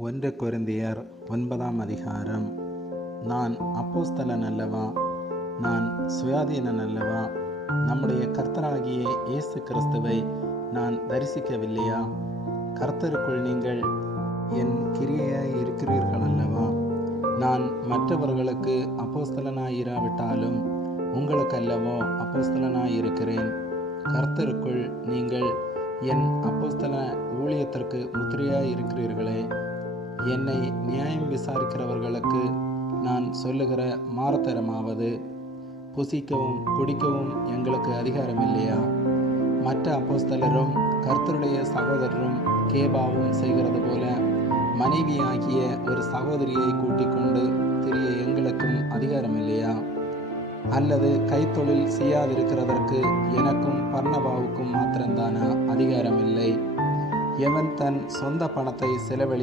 1 கொரிந்தியர் 9ஆம் அதிகாரம். நான் அப்போஸ்தலன் அல்லவா? நான் சுயாதீனன் அல்லவா? நம்முடைய கர்த்தராகிய இயேசு கிறிஸ்துவை நான் தரிசிக்கவில்லையா? கர்த்தருக்குள் நீங்கள் என் கிரியையாய் இருக்கிறீர்கள் அல்லவா? நான் மற்றவர்களுக்கு அப்போஸ்தலனாயிராவிட்டாலும் உங்களுக்கு அல்லவோ அப்போஸ்தலனாயிருக்கிறேன். கர்த்தருக்குள் நீங்கள் என் அப்போஸ்தல ஊழியத்திற்கு முத்திரையாய் இருக்கிறீர்களே. என்னை நியாயம் விசாரிக்கிறவர்களுக்கு நான் சொல்லுகிற மாரத்தரமாவது, புசிக்கவும் குடிக்கவும் எங்களுக்கு அதிகாரம் இல்லையா? மற்ற அப்போஸ்தலரும் கர்த்தருடைய சகோதரரும் கேபாவும் செய்கிறது போல மனைவியாகிய ஒரு சகோதரியை கூட்டிக் கொண்டு திரிய எங்களுக்கும் அதிகாரம் இல்லையா? அல்லது கைத்தொழில் செய்யாதிருக்கிறதற்கு எனக்கும் பர்னபாவுக்கும் மாத்திரம்தான அதிகாரம் இல்லை? எவன் தன் சொந்த பணத்தை செலவழி